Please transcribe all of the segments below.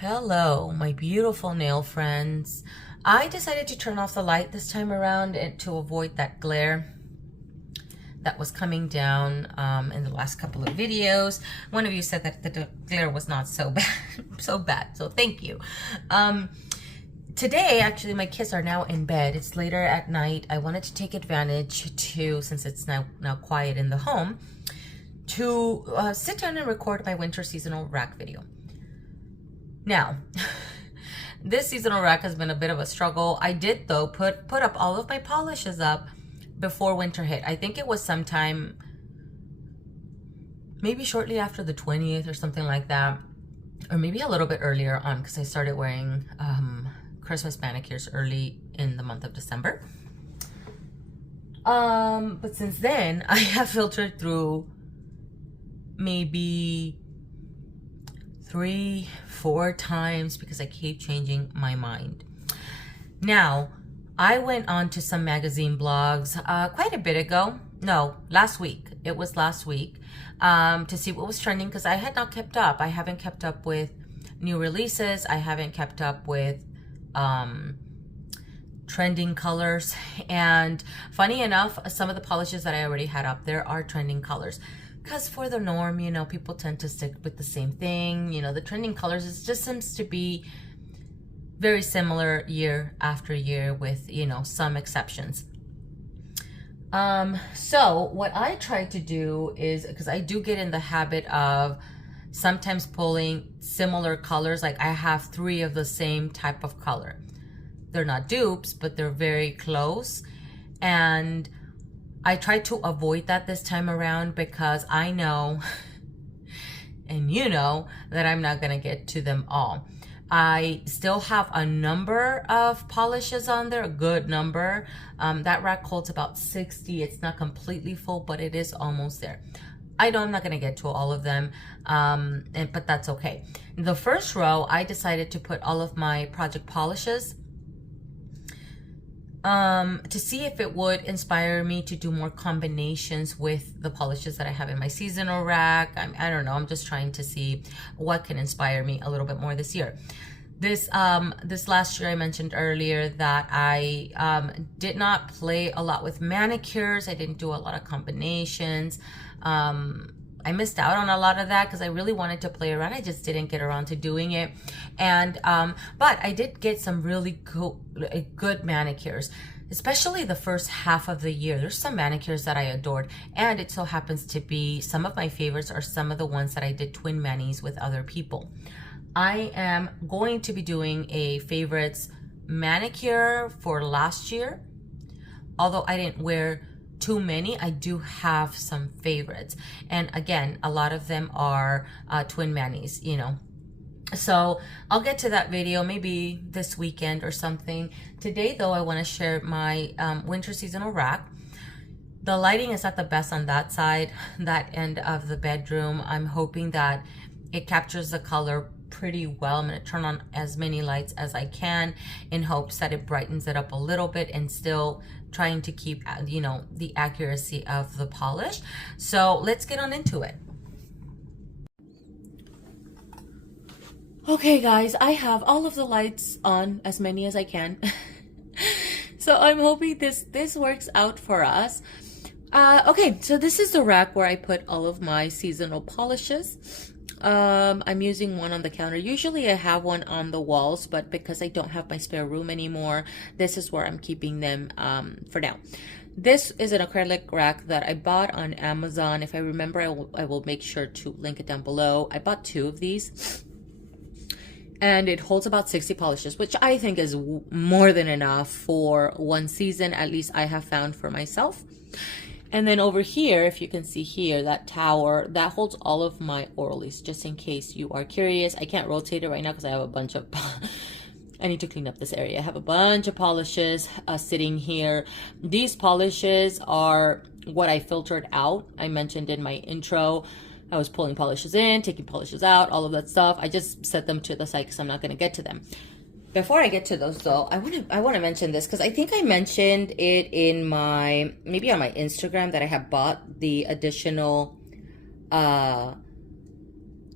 Hello, my beautiful nail friends. I decided to turn off the light this time around and to avoid that glare that was coming down in the last couple of videos. One of you said that the glare was not so bad, so thank you. Today, actually, my kids are now in bed. It's later at night. I wanted to take advantage to, since it's now quiet in the home, to sit down and record my winter seasonal rack video. Now, this seasonal rack has been a bit of a struggle. I did, though, put up all of my polishes up before winter hit. I think it was sometime, maybe shortly after the 20th or something like that, or maybe a little bit earlier on, because I started wearing Christmas manicures early in the month of December. But since then, I have filtered through maybe 3-4 times because I keep changing my mind. Now, I went on to some magazine blogs quite a bit ago. No, last week. It was last week to see what was trending because I had not kept up. I haven't kept up with new releases. I haven't kept up with trending colors. And funny enough, some of the polishes that I already had up there are trending colors. Because for the norm, you know, people tend to stick with the same thing. You know, the trending colors, it just seems to be very similar year after year with, you know, some exceptions. So what I try to do is, because I do get in the habit of sometimes pulling similar colors, like I have 3 of the same type of color. They're not dupes, but they're very close. And I try to avoid that this time around because I know, and you know, that I'm not going to get to them all. I still have a number of polishes on there, a good number. That rack holds about 60. It's not completely full, but it is almost there. I know I'm not going to get to all of them, but that's okay. In the first row, I decided to put all of my project polishes to see if it would inspire me to do more combinations with the polishes that I have in my seasonal rack. I don't know. I'm just trying to see what can inspire me a little bit more this year. This last year, I mentioned earlier that I did not play a lot with manicures. I didn't do a lot of combinations. I missed out on a lot of that because I really wanted to play around. I just didn't get around to doing it. And but I did get some really good manicures, especially the first half of the year. There's some manicures that I adored, and it so happens to be some of my favorites are some of the ones that I did twin manis with other people. I am going to be doing a favorites manicure for last year. Although I didn't wear too many, I do have some favorites. And again, a lot of them are twin manis, you know. So I'll get to that video maybe this weekend or something. Today, though, I want to share my winter seasonal rack. The lighting is not the best on that side, that end of the bedroom. I'm hoping that it captures the color pretty well. I'm going to turn on as many lights as I can in hopes that it brightens it up a little bit and still trying to keep, you know, the accuracy of the polish. So let's get on into it. Okay guys, I have all of the lights on, as many as I can. So I'm hoping this works out for us. Okay, so this is the rack where I put all of my seasonal polishes. I'm using one on the counter. Usually I have one on the walls, but because I don't have my spare room anymore, this is where I'm keeping them for now. This is an acrylic rack that I bought on Amazon. If I remember, I will make sure to link it down below. I bought 2 of these, and it holds about 60 polishes, which I think is more than enough for one season, at least I have found for myself. And then over here, if you can see here, that tower, that holds all of my Orleys, just in case you are curious. I can't rotate it right now because I have a bunch of, I need to clean up this area. I have a bunch of polishes sitting here. These polishes are what I filtered out. I mentioned in my intro, I was pulling polishes in, taking polishes out, all of that stuff. I just set them to the side because I'm not going to get to them. Before I get to those though, I want to mention this because I think I mentioned it in my, maybe on my Instagram, that I have bought the additional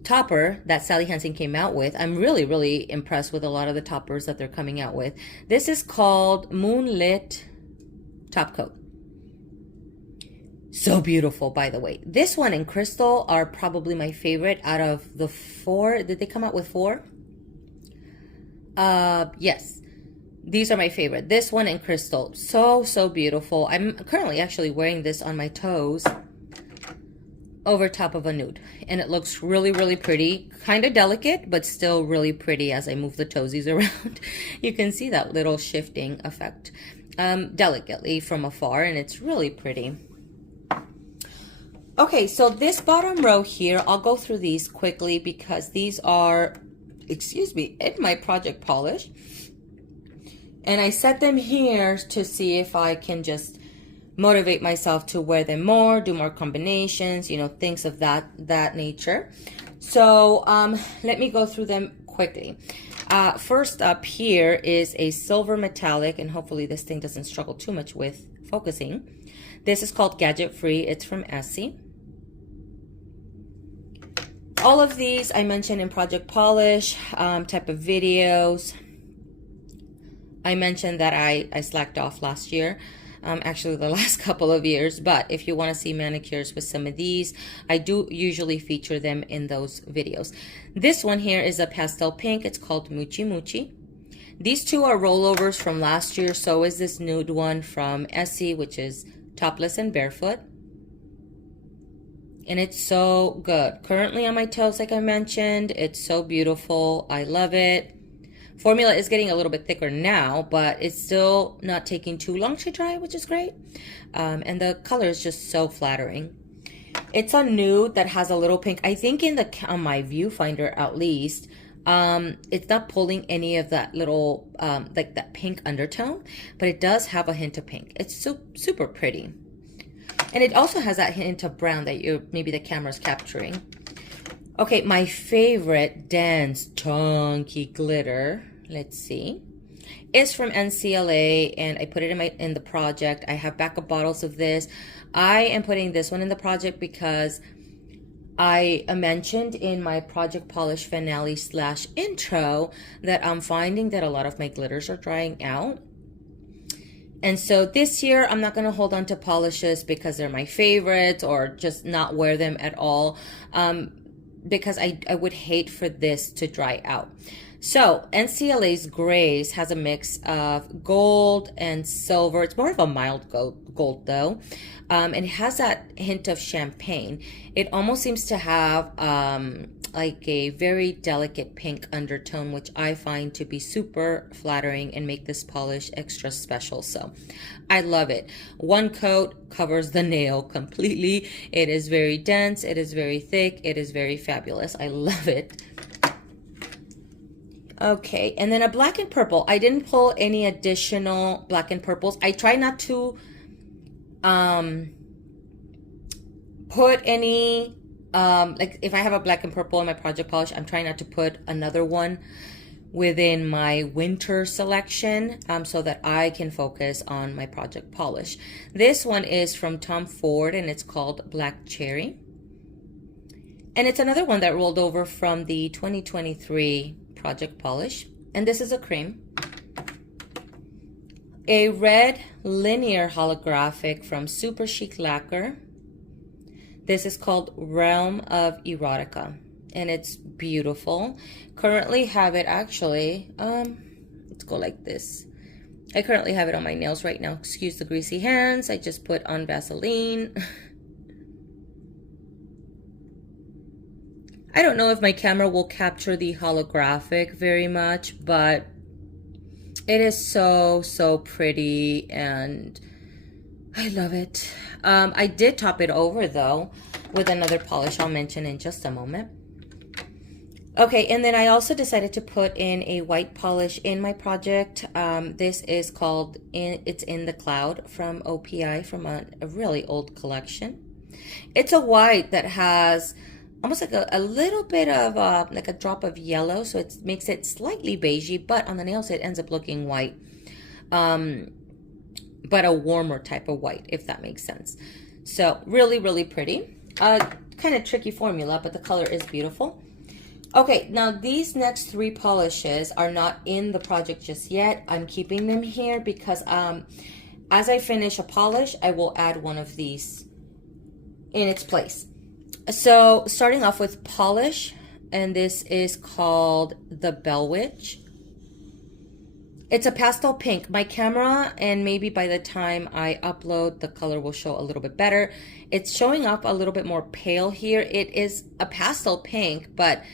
topper that Sally Hansen came out with. I'm really, really impressed with a lot of the toppers that they're coming out with. This is called Moonlit Top Coat. So beautiful, by the way. This one and Crystal are probably my favorite out of the 4. Did they come out with 4? Yes. These are my favorite. This one and Crystal. So, so beautiful. I'm currently actually wearing this on my toes over top of a nude. And it looks really, really pretty. Kind of delicate, but still really pretty as I move the toesies around. You can see that little shifting effect delicately from afar, and it's really pretty. Okay, so this bottom row here, I'll go through these quickly because these are, excuse me, in my project polish. And I set them here to see if I can just motivate myself to wear them more, do more combinations, you know, things of that nature. So let me go through them quickly. First up here is a silver metallic, and hopefully this thing doesn't struggle too much with focusing. This is called Gadget Free. It's from Essie. All of these I mentioned in Project Polish type of videos. I mentioned that I slacked off last year, actually the last couple of years, but if you want to see manicures with some of these, I do usually feature them in those videos. This one here is a pastel pink. It's called Muchi Muchi. These two are rollovers from last year. So is this nude one from Essie, which is Topless and Barefoot. And it's so good. Currently on my toes, like I mentioned, it's so beautiful. I love it. Formula is getting a little bit thicker now, but it's still not taking too long to dry, which is great. And the color is just so flattering. It's a nude that has a little pink. I think on my viewfinder at least, it's not pulling any of that little, like that pink undertone, but it does have a hint of pink. It's so super pretty. And it also has that hint of brown that maybe the camera's capturing. Okay, my favorite dense chunky glitter, let's see, is from NCLA, and I put it in the project. I have backup bottles of this. I am putting this one in the project because I mentioned in my Project Polish finale / intro that I'm finding that a lot of my glitters are drying out. And so this year, I'm not going to hold on to polishes because they're my favorites or just not wear them at all. Because I would hate for this to dry out. So NCLA's Grace has a mix of gold and silver. It's more of a mild gold though. And it has that hint of champagne. It almost seems to have like a very delicate pink undertone, which I find to be super flattering and make this polish extra special. So I love it. One coat covers the nail completely. It is very dense. It is very thick. It is very fabulous. I love it. Okay, and then a black and purple. I didn't pull any additional black and purples. I try not to put any like if I have a black and purple in my project polish, I'm trying not to put another one within my winter selection so that I can focus on my project polish. This one is from Tom Ford and it's called Black Cherry. And it's another one that rolled over from the 2023 project polish. And this is a cream. A red linear holographic from Super Chic Lacquer. This is called Realm of Erotica, and it's beautiful. Currently have it actually, let's go like this. I currently have it on my nails right now. Excuse the greasy hands. I just put on Vaseline. I don't know if my camera will capture the holographic very much, but it is so, so pretty and I love it. I did top it over though with another polish I'll mention in just a moment. Okay, and then I also decided to put in a white polish in my project. This is called It's in the Cloud from OPI from a really old collection. It's a white that has almost like a little bit of like a drop of yellow, so it makes it slightly beigey, but on the nails it ends up looking white. But a warmer type of white, if that makes sense. So really, really pretty. Kind of tricky formula, but the color is beautiful. Okay, now these next three polishes are not in the project just yet. I'm keeping them here because as I finish a polish, I will add one of these in its place. So starting off with polish, and this is called the Bell Witch. It's a pastel pink. My camera, and maybe by the time I upload, the color will show a little bit better. It's showing up a little bit more pale here. It is a pastel pink, but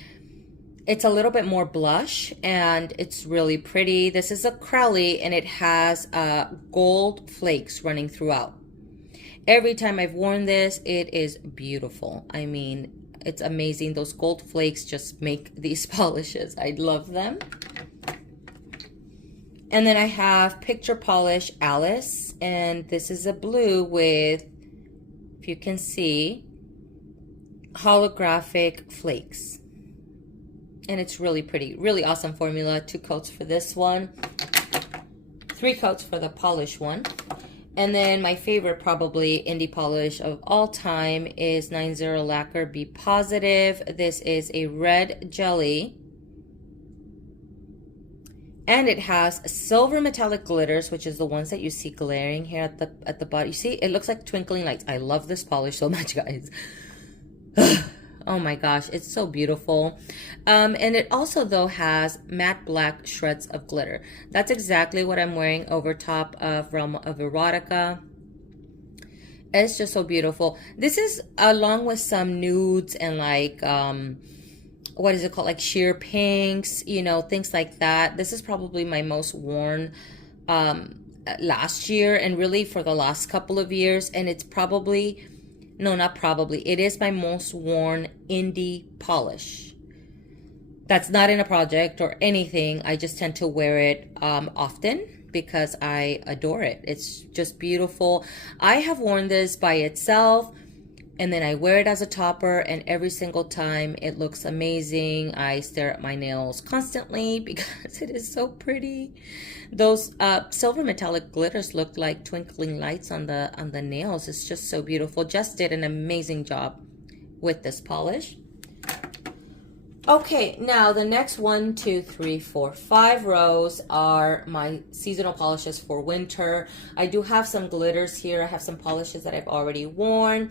it's a little bit more blush, and it's really pretty. This is a Crowley, and it has gold flakes running throughout. Every time I've worn this, it is beautiful. I mean, it's amazing. Those gold flakes just make these polishes. I love them. And then I have Picture Polish Alice, and this is a blue with, if you can see, holographic flakes. And it's really pretty, really awesome formula. 2 coats for this one, 3 coats for the polish one. And then my favorite probably indie polish of all time is 90 Lacquer Be Positive. This is a red jelly. And it has silver metallic glitters, which is the ones that you see glaring here at the bottom. You see, it looks like twinkling lights. I love this polish so much, guys. Oh my gosh, it's so beautiful. And it also, though, has matte black shreds of glitter. That's exactly what I'm wearing over top of Realm of Erotica. It's just so beautiful. This is along with some nudes and like, what is it called? Like sheer pinks, you know, things like that. This is probably my most worn last year and really for the last couple of years. And it's probably... No, not probably. It is my most worn indie polish. That's not in a project or anything. I just tend to wear it often because I adore it. It's just beautiful. I have worn this by itself, and then I wear it as a topper, and every single time it looks amazing. I stare at my nails constantly because it is so pretty. Those silver metallic glitters look like twinkling lights on the nails. It's just so beautiful. Jess did an amazing job with this polish. Okay, now the next 1, 2, 3, 4, 5 rows are my seasonal polishes for winter. I do have some glitters here. I have some polishes that I've already worn.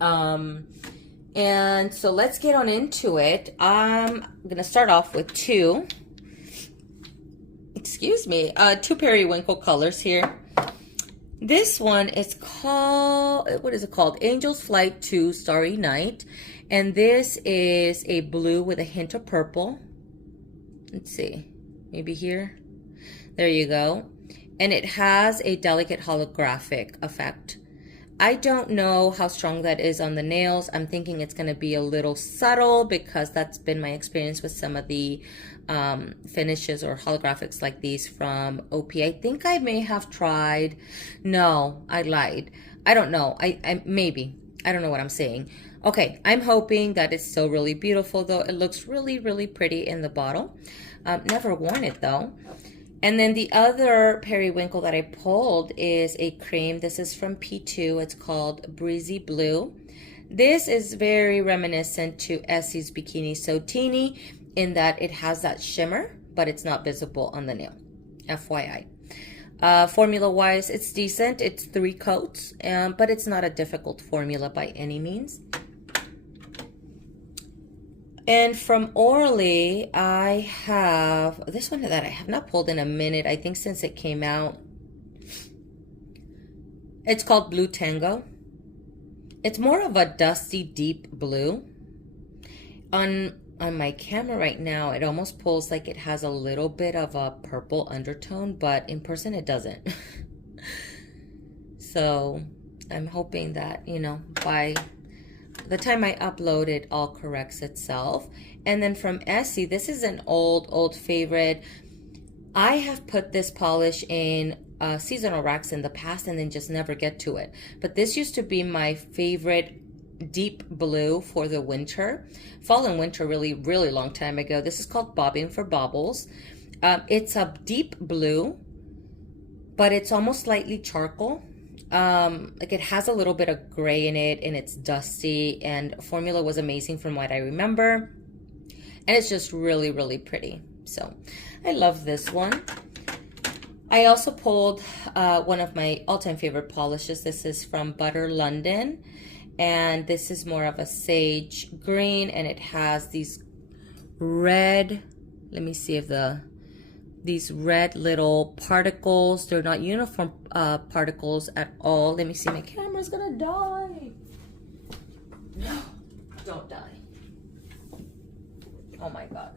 And so let's get on into it. I'm gonna start off with 2 periwinkle colors here. This one is called, what is it called? Angel's Flight 2 Starry Night. And this is a blue with a hint of purple. Let's see, maybe here. There you go. And it has a delicate holographic effect. I don't know how strong that is on the nails. I'm thinking it's going to be a little subtle because that's been my experience with some of the finishes or holographics like these from OP. I think I may have tried. No, I lied. I don't know. Maybe. I don't know what I'm saying. Okay, I'm hoping that it's still really beautiful though. It looks really, really pretty in the bottle. Never worn it though. And then the other periwinkle that I pulled is a cream. This is from P2. It's called Breezy Blue. This is very reminiscent to Essie's Bikini So Teeny in that it has that shimmer, but it's not visible on the nail. FYI. Formula-wise, it's decent. It's 3 coats, but it's not a difficult formula by any means. And from Orly, I have this one that I have not pulled in a minute, I think since it came out. It's called Blue Tango. It's more of a dusty, deep blue. On my camera right now, it almost pulls like it has a little bit of a purple undertone, but in person it doesn't. So I'm hoping that, you know, by the time I upload it all corrects itself. And then from Essie, this is an old favorite. I have put this polish in seasonal racks in the past and then just never get to it. But this used to be my favorite deep blue for the winter. Fall and winter, really long time ago. This is called Bobbing for Baubles. It's a deep blue, but it's almost slightly charcoal. Like it has a little bit of gray in it and it's dusty, and formula was amazing from what I remember. And it's just really, really pretty. So I love this one. I also pulled one of my all-time favorite polishes. This is from Butter London. And this is more of a sage green. And it has these red, let me see if these red little particles. They're not uniform particles at all. Let me see, my camera's gonna die. No, don't die. Oh my God.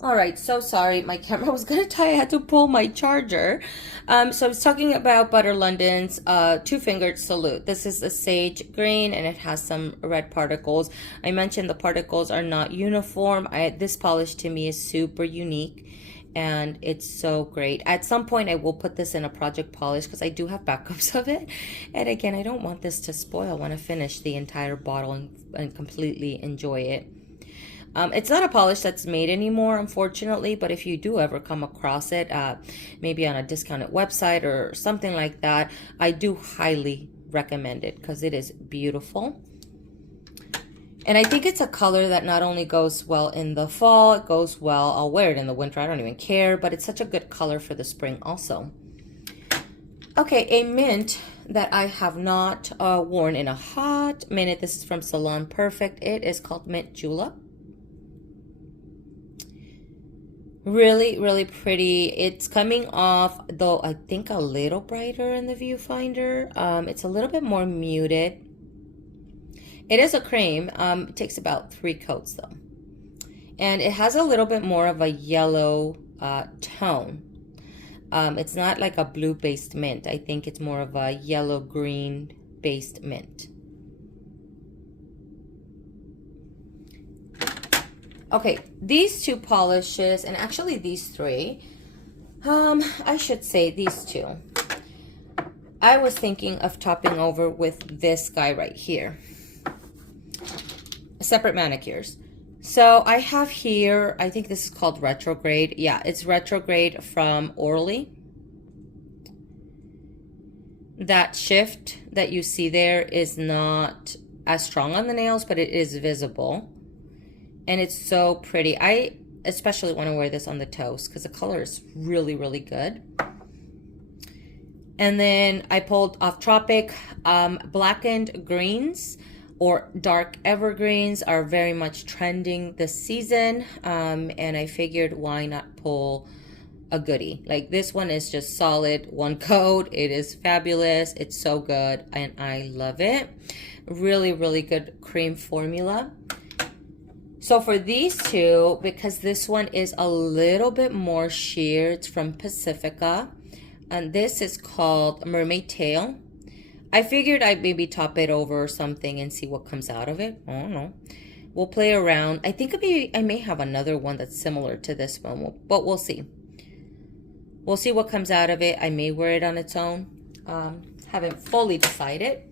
All right, so sorry, my camera was gonna die. I had to pull my charger. So I was talking about Butter London's two-fingered salute. This is a sage green and it has some red particles. I mentioned the particles are not uniform. This polish to me is super unique and it's so great. At some point I will put this in a project polish because I do have backups of it. And again, I don't want this to spoil. I want to finish the entire bottle and completely enjoy it. It's not a polish that's made anymore, unfortunately, but if you do ever come across it, maybe on a discounted website or something like that, I do highly recommend it because it is beautiful. And I think it's a color that not only goes well in the fall, it goes well, I'll wear it in the winter, I don't even care, but it's such a good color for the spring also. Okay, a mint that I have not worn in a hot minute. This is from Salon Perfect. It is called Mint Julep. Really, really pretty. It's coming off, though, I think a little brighter in the viewfinder. It's a little bit more muted. It is a cream. It takes about 3 coats, though. And it has a little bit more of a yellow tone. It's not like a blue-based mint. I think it's more of a yellow-green-based mint. Okay, these two polishes, and actually these three, I should say these two. I was thinking of topping over with this guy right here. Separate manicures. So I have here, I think this is called Retrograde. Yeah, it's Retrograde from Orly. That shift that you see there is not as strong on the nails, but it is visible. And it's so pretty. I especially want to wear this on the toes because the color is really, really good. And then I pulled off Tropic. Blackened greens or dark evergreens are very much trending this season. And I figured why not pull a goodie. Like this one is just solid, 1 coat. It is fabulous. It's so good and I love it. Really, really good cream formula. So for these two, because this one is a little bit more sheer, it's from Pacifica, and this is called Mermaid Tail. I figured I'd maybe top it over or something and see what comes out of it. I don't know. We'll play around. I think I may have another one that's similar to this one, but we'll see. We'll see what comes out of it. I may wear it on its own. Haven't fully decided.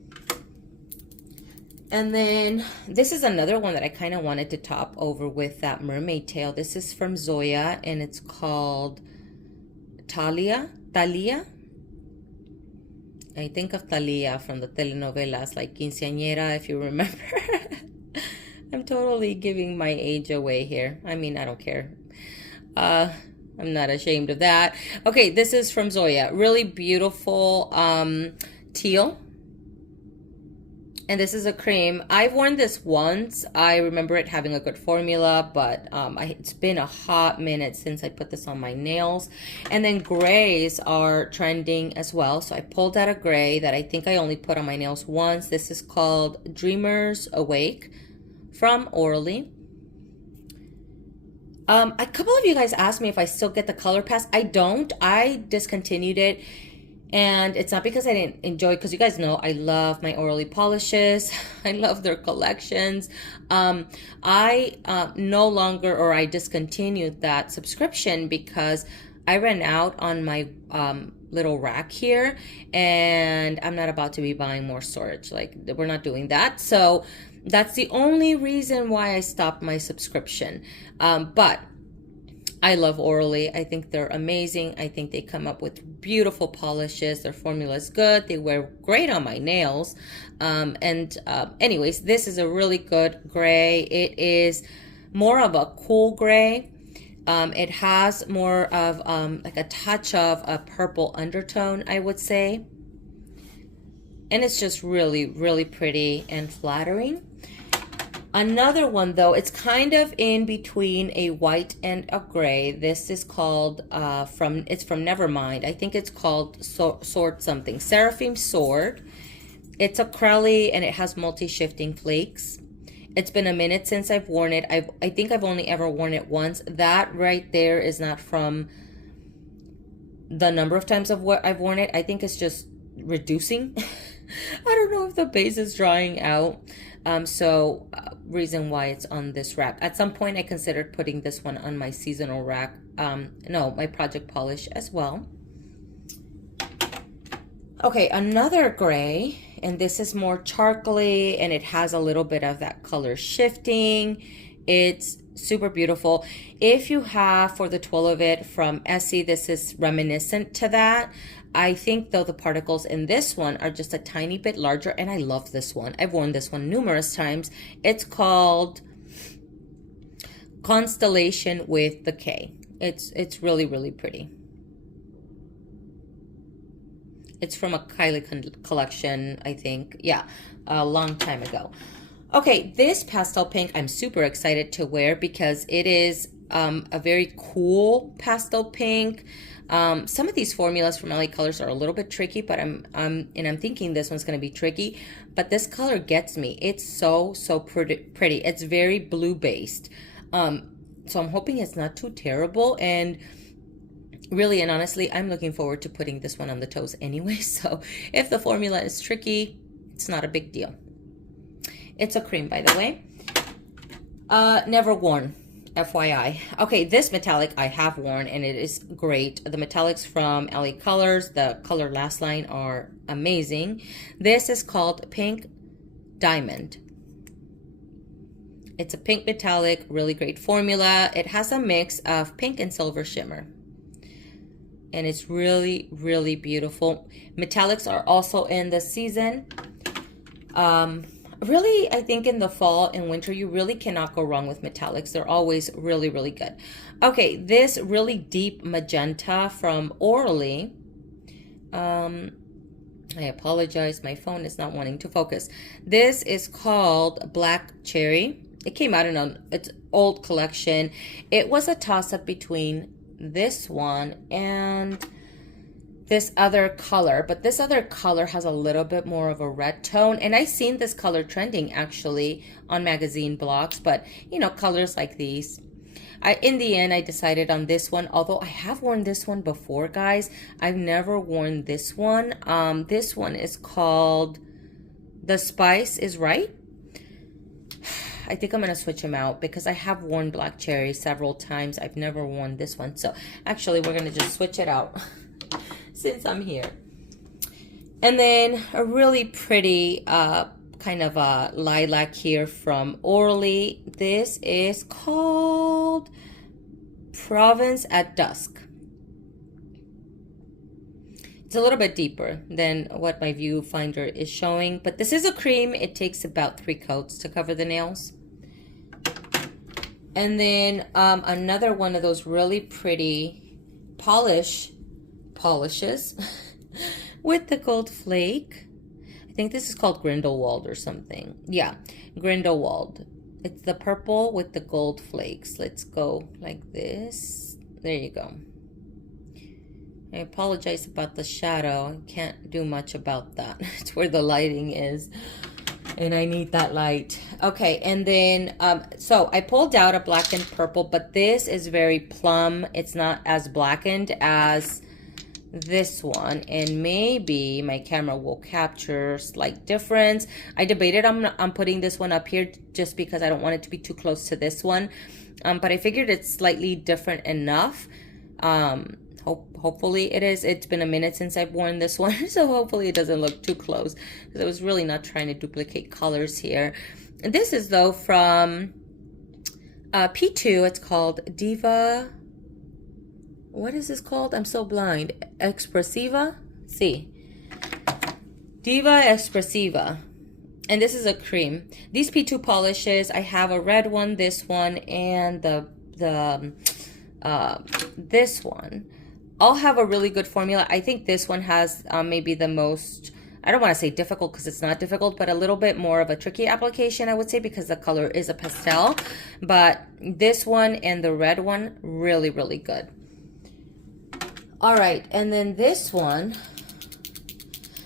And then this is another one that I kind of wanted to top over with that Mermaid Tail. This is from Zoya and it's called Thalia. I think of Thalia from the telenovelas like Quinceañera, if you remember. I'm totally giving my age away here. I mean, I don't care. I'm not ashamed of that. Okay, this is from Zoya. Really beautiful teal. And this is a cream. I've worn this once. I remember it having a good formula, but it's been a hot minute since I put this on my nails. And then grays are trending as well. So I pulled out a gray that I think I only put on my nails once. This is called Dreamers Awake from Orly. A couple of you guys asked me if I still get the Color Pass. I don't. I discontinued it. And it's not because I didn't enjoy, because you guys know I love my Orly polishes. I love their collections. I no longer, or I discontinued that subscription because I ran out on my little rack here, and I'm not about to be buying more storage. Like, we're not doing that. So that's the only reason why I stopped my subscription. But I love Orally. I think they're amazing. I think they come up with beautiful polishes. Their formula is good. They wear great on my nails. Anyways, this is a really good gray. It is more of a cool gray. It has more of like a touch of a purple undertone, I would say. And it's just really, really pretty and flattering. Another one though, it's kind of in between a white and a gray. This is called it's from Nevermind. I think it's called Sword something. Seraphim Sword. It's acrylic and it has multi-shifting flakes. It's been a minute since I've worn it. I think I've only ever worn it once. That right there is not from the number of times I've worn it. I think it's just reducing. I don't know if the base is drying out. Reason why it's on this rack. At some point I considered putting this one on my seasonal rack. No, my project polish as well. Okay, another gray, and this is more charcoaly and it has a little bit of that color shifting. It's super beautiful. If you have for the twirl of it from Essie, this is reminiscent to that. I think though the particles in this one are just a tiny bit larger, and I love this one. I've worn this one numerous times. It's called Constellation with the K. It's really, really pretty. It's from a Kylie collection, I think. Yeah, a long time ago. Okay, this pastel pink I'm super excited to wear because it is a very cool pastel pink. Some of these formulas from LA Colors are a little bit tricky, but I'm thinking this one's going to be tricky. But this color gets me. It's so pretty. It's very blue based. So I'm hoping it's not too terrible. And really and honestly, I'm looking forward to putting this one on the toes anyway. So if the formula is tricky, it's not a big deal. It's a cream, by the way. Never worn, FYI. Okay, this metallic I have worn and it is great. The metallics from LA Colors, the color last line are amazing. This is called Pink Diamond. It's a pink metallic, really great formula. It has a mix of pink and silver shimmer. And it's really, really beautiful. Metallics are also in the season. Really, I think in the fall and winter, you really cannot go wrong with metallics. They're always really, really good. Okay, this really deep magenta from Orally. I apologize. My phone is not wanting to focus. This is called Black Cherry. It came out in its old collection. It was a toss-up between this one and this other color, but this other color has a little bit more of a red tone, and I've seen this color trending actually on magazine blogs. But you know, colors like these, in the end I decided on this one, although I have worn this one before, guys. I've never worn this one. This one is called The Spice is Right. I think I'm going to switch them out because I have worn Black Cherry several times. I've never worn this one. So actually we're going to just switch it out since I'm here. And then a really pretty kind of a lilac here from Orally. This is called Provence at Dusk. It's a little bit deeper than what my viewfinder is showing, but this is a cream. It takes about 3 coats to cover the nails. And then another one of those really pretty polishes with the gold flake. I think this is called Grindelwald or something. Yeah, Grindelwald. It's the purple with the gold flakes. Let's go like this. There you go. I apologize about the shadow. I can't do much about that. It's where the lighting is, and I need that light. Okay, and then so I pulled out a blackened purple, but this is very plum. It's not as blackened as this one, and maybe my camera will capture slight difference. I debated on putting this one up here just because I don't want it to be too close to this one, but I figured it's slightly different enough. Hopefully it is. It's been a minute since I've worn this one, so hopefully it doesn't look too close, because I was really not trying to duplicate colors here. And this is though from P2. It's called Diva what is this called? I'm so blind. Expressiva? See. Diva Expressiva. And this is a cream. These P2 polishes, I have a red one, this one, and this one. All have a really good formula. I think this one has maybe the most, I don't want to say difficult because it's not difficult, but a little bit more of a tricky application, I would say, because the color is a pastel. But this one and the red one, really, really good. All right, and then this one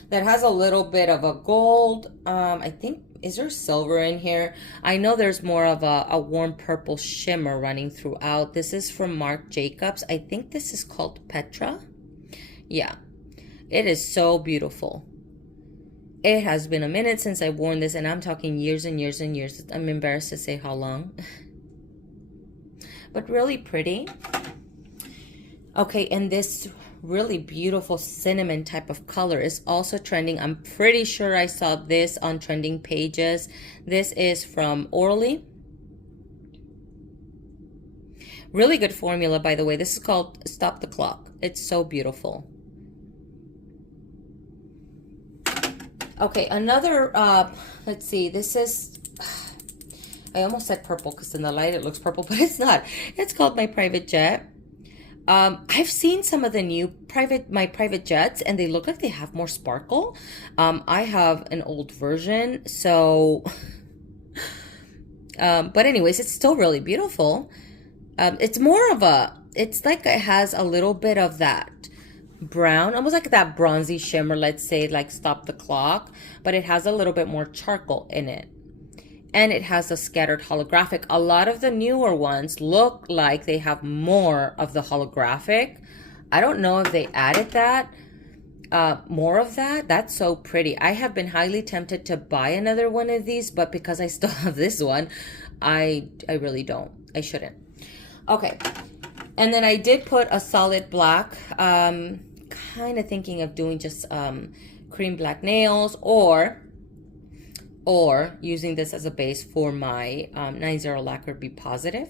that has a little bit of a gold, I think, is there silver in here? I know there's more of a warm purple shimmer running throughout. This is from Marc Jacobs. I think this is called Petra. Yeah, it is so beautiful. It has been a minute since I've worn this, and I'm talking years and years and years. I'm embarrassed to say how long. But really pretty. Okay, and this really beautiful cinnamon type of color is also trending. I'm pretty sure I saw this on trending pages. This is from Orly. Really good formula, by the way. This is called Stop the Clock. It's so beautiful. Okay, another, let's see, this is, I almost said purple because in the light it looks purple, but it's not. It's called My Private Jet. I've seen some of the new my private jets, and they look like they have more sparkle. I have an old version, so but anyways, it's still really beautiful. It's more of it's like it has a little bit of that brown, almost like that bronzy shimmer, let's say, like Stop the Clock, but it has a little bit more charcoal in it. And it has a scattered holographic. A lot of the newer ones look like they have more of the holographic. I don't know if they added that, more of that. That's so pretty. I have been highly tempted to buy another one of these, but because I still have this one, I really don't. I shouldn't. Okay. And then I did put a solid black, kind of thinking of doing just cream black nails, or using this as a base for my 90 Lacquer Be Positive.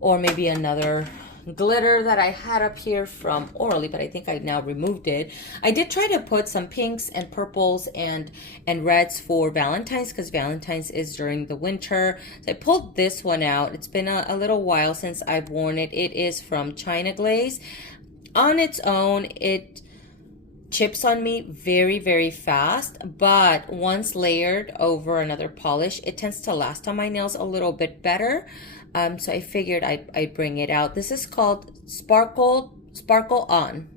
Or maybe another glitter that I had up here from Orly, but I think I now removed it. I did try to put some pinks and purples and reds for Valentine's, because Valentine's is during the winter. So I pulled this one out. It's been a little while since I've worn it. It is from China Glaze. On its own, it chips on me very, very fast, but once layered over another polish, it tends to last on my nails a little bit better. So I figured I'd bring it out. This is called Sparkle On.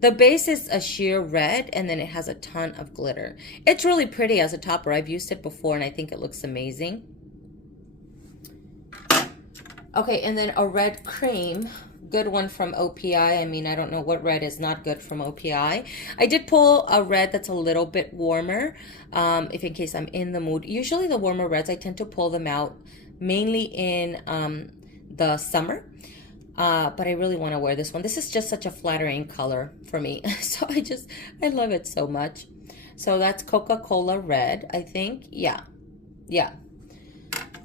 The base is a sheer red, and then it has a ton of glitter. It's really pretty as a topper. I've used it before, and I think it looks amazing. Okay, and then a red cream. Good one from OPI. I mean, I don't know what red is not good from OPI. I did pull a red that's a little bit warmer, if in case I'm in the mood. Usually the warmer reds, I tend to pull them out mainly in the summer. But I really want to wear this one. This is just such a flattering color for me. So I love it so much. So that's Coca-Cola Red, I think. Yeah.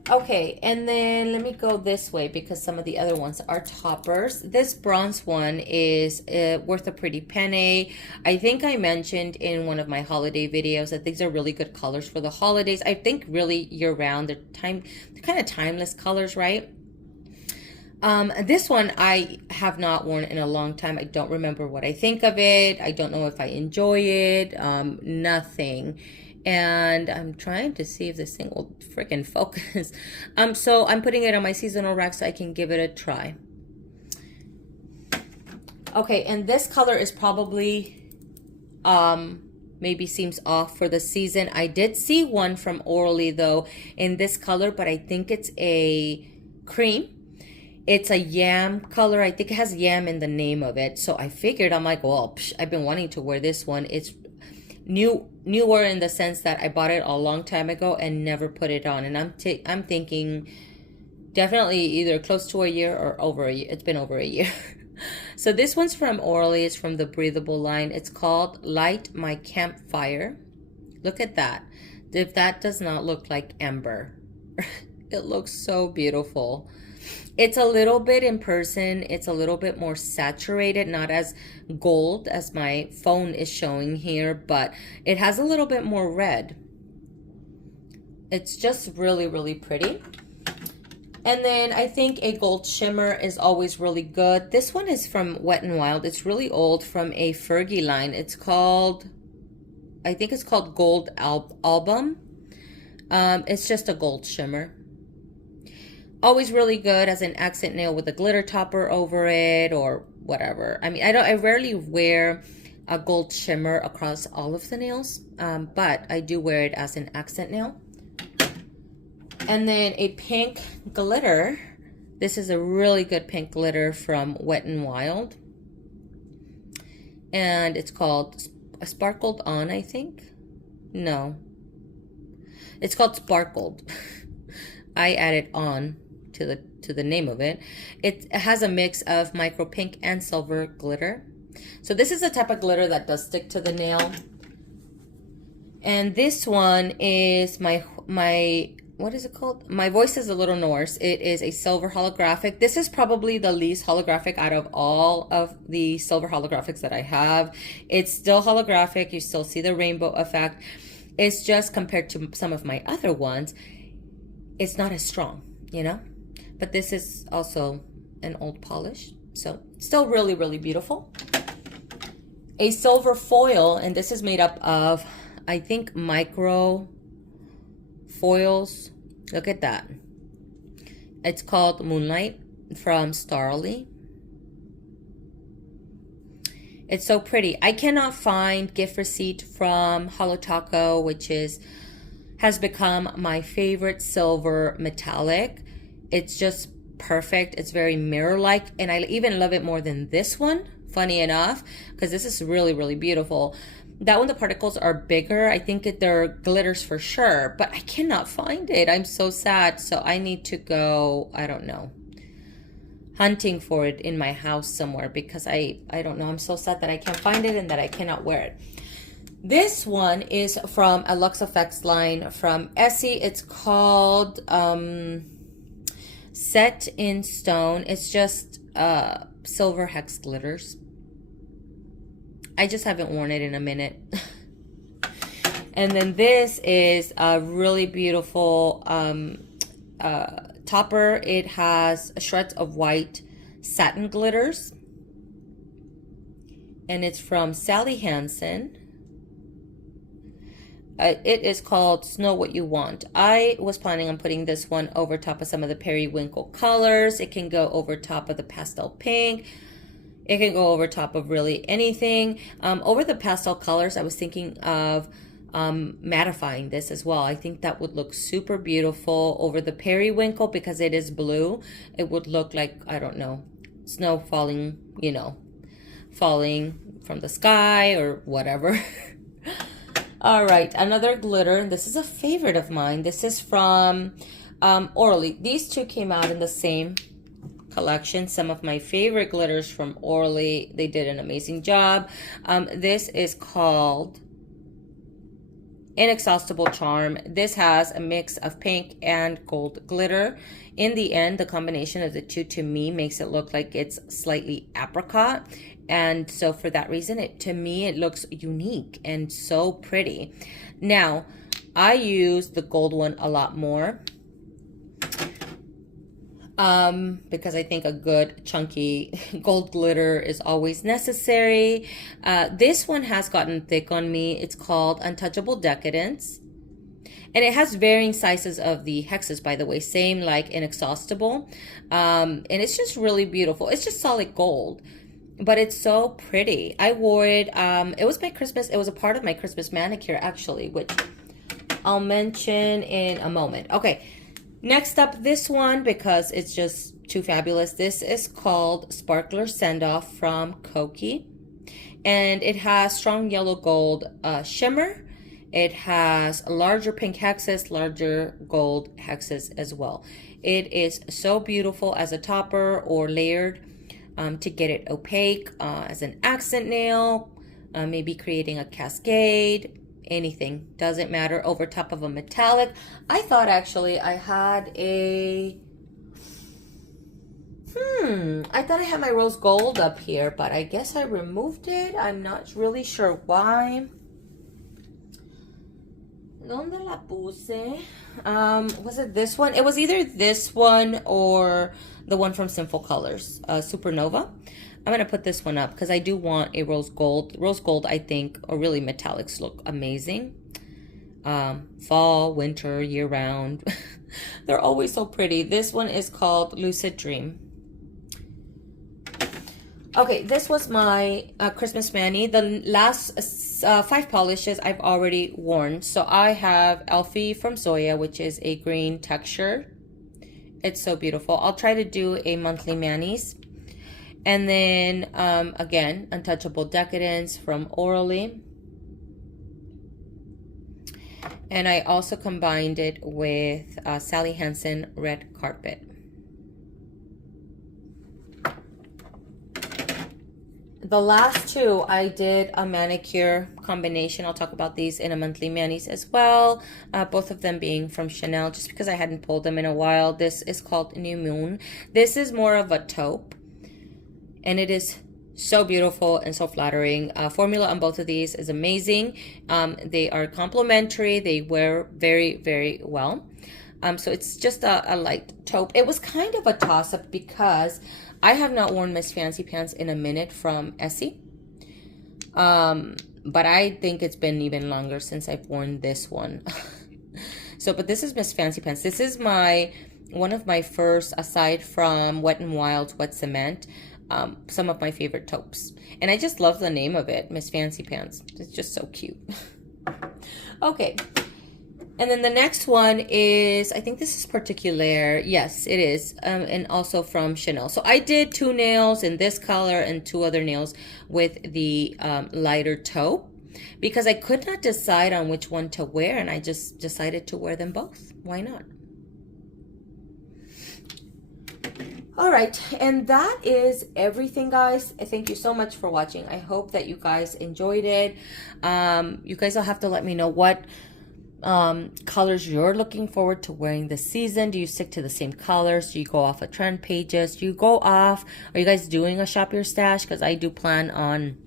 Okay, and then let me go this way because some of the other ones are toppers. This bronze one is worth a pretty penny. I think I mentioned in one of my holiday videos that these are really good colors for the holidays. I think really year-round. They're kind of timeless colors, right? This one I have not worn in a long time. I don't remember what I think of it. I don't know if I enjoy it. Nothing. And I'm trying to see if this thing will freaking focus. So I'm putting it on my seasonal rack so I can give it a try. Okay, and this color is probably, maybe seems off for the season. I did see one from Orly though in this color, but I think it's a cream. It's a yam color. I think it has yam in the name of it. So I figured, I'm like, well, I've been wanting to wear this one. It's newer in the sense that I bought it a long time ago and never put it on. And I'm thinking definitely either close to a year or over a year. It's been over a year. So this one's from Orly. It's from the Breathable line. It's called Light My Campfire. Look at that. If that does not look like amber. It looks so beautiful. It's a little bit in person, it's a little bit more saturated, not as gold as my phone is showing here, but it has a little bit more red. It's just really, really pretty. And then I think a gold shimmer is always really good. This one is from Wet n Wild. It's really old, from a Fergie line. It's called, I think it's called Gold Album. It's just a gold shimmer. Always really good as an accent nail with a glitter topper over it or whatever. I mean, I rarely wear a gold shimmer across all of the nails, but I do wear it as an accent nail. And then a pink glitter. This is a really good pink glitter from Wet n Wild. And it's called Sparkled On, I think. No. It's called Sparkled. I added on to the name of it. It has a mix of micro pink and silver glitter. So this is the type of glitter that does stick to the nail. And this one is my what is it called? My Voice is a Little Norse. It is a silver holographic. This is probably the least holographic out of all of the silver holographics that I have. It's still holographic. You still see the rainbow effect. It's just compared to some of my other ones, it's not as strong, you know? But this is also an old polish. So still really, really beautiful. A silver foil, and this is made up of, I think, micro foils. Look at that. It's called Moonlight from Starly. It's so pretty. I cannot find gift receipt from Holo Taco, which has become my favorite silver metallic. It's just perfect. It's very mirror-like, and I even love it more than this one, funny enough, because this is really, really beautiful. That one, the particles are bigger. I think they're glitters for sure, but I cannot find it. I'm so sad. So I need to go, I don't know, hunting for it in my house somewhere, because I don't know. I'm so sad that I can't find it and that I cannot wear it. This one is from a Luxe Effects line from Essie. It's called Set in Stone. It's just silver hex glitters. I just haven't worn it in a minute. And then this is a really beautiful topper. It has shreds of white satin glitters. And it's from Sally Hansen. It is called Snow What You Want. I was planning on putting this one over top of some of the periwinkle colors. It can go over top of the pastel pink. It can go over top of really anything. Over the pastel colors, I was thinking of mattifying this as well. I think that would look super beautiful over the periwinkle, because it is blue. It would look like, I don't know, snow falling, you know, falling from the sky or whatever. All right, another glitter. This is a favorite of mine. This is from Orly. These two came out in the same collection. Some of my favorite glitters from Orly. They did an amazing job. This is called Inexhaustible Charm. This has a mix of pink and gold glitter. In the end, the combination of the two to me makes it look like it's slightly apricot. And so for that reason, to me, it looks unique and so pretty. Now, I use the gold one a lot more, because I think a good chunky gold glitter is always necessary. This one has gotten thick on me. It's called Untouchable Decadence. And it has varying sizes of the hexes, by the way, same like Inexhaustible. And it's just really beautiful. It's just solid gold, but it's so pretty. I wore it. It was my Christmas. It was a part of my Christmas manicure, actually, which I'll mention in a moment. Okay. Next up, this one, because it's just too fabulous. This is called Sparkler Sendoff from Koki. And it has strong yellow gold shimmer. It has larger pink hexes, larger gold hexes as well. It is so beautiful as a topper or layered to get it opaque, as an accent nail, maybe creating a cascade. Anything, doesn't matter, over top of a metallic. I thought actually I had a I thought I had my rose gold up here, but I guess I removed it. I'm not really sure why. ¿Dónde la puse? Was it this one? It was either this one or the one from Sinful Colors, Supernova. I'm going to put this one up because I do want a rose gold. Rose gold, I think, or really metallics look amazing. Fall, winter, year round. They're always so pretty. This one is called Lucid Dream. Okay, this was my Christmas mani. The last 5 polishes I've already worn. So I have Elfie from Zoya, which is a green texture. It's so beautiful. I'll try to do a monthly manis. And then, again, Untouchable Decadence from Orally. And I also combined it with Sally Hansen Red Carpet. The last 2, I did a manicure combination. I'll talk about these in a monthly manis as well. Both of them being from Chanel, just because I hadn't pulled them in a while. This is called New Moon. This is more of a taupe. And it is so beautiful and so flattering. Formula on both of these is amazing. They are complementary. They wear very, very well. So it's just a light taupe. It was kind of a toss-up because I have not worn Miss Fancy Pants in a minute from Essie. But I think it's been even longer since I've worn this one. But this is Miss Fancy Pants. This is one of my first, aside from Wet n Wild's Wet Cement, some of my favorite taupes. And I just love the name of it, Miss Fancy Pants. It's just so cute. Okay. And then the next one is, I think this is Particulier. Yes, it is. And also from Chanel. So I did 2 nails in this color and 2 other nails with the lighter taupe because I could not decide on which one to wear, and I just decided to wear them both. Why not? All right, and that is everything, guys. Thank you so much for watching. I hope that you guys enjoyed it. You guys will have to let me know what colors you're looking forward to wearing this season. Do you stick to the same colors? Do you go off of trend pages? Do you go off? Are you guys doing a shop your stash? Because I do plan on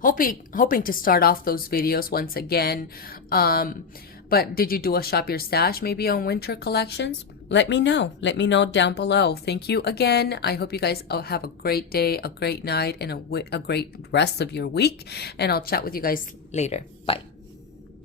hoping to start off those videos once again. But did you do a shop your stash maybe on winter collections? Let me know. Let me know down below. Thank you again. I hope you guys have a great day, a great night, and a great rest of your week. And I'll chat with you guys later. Bye.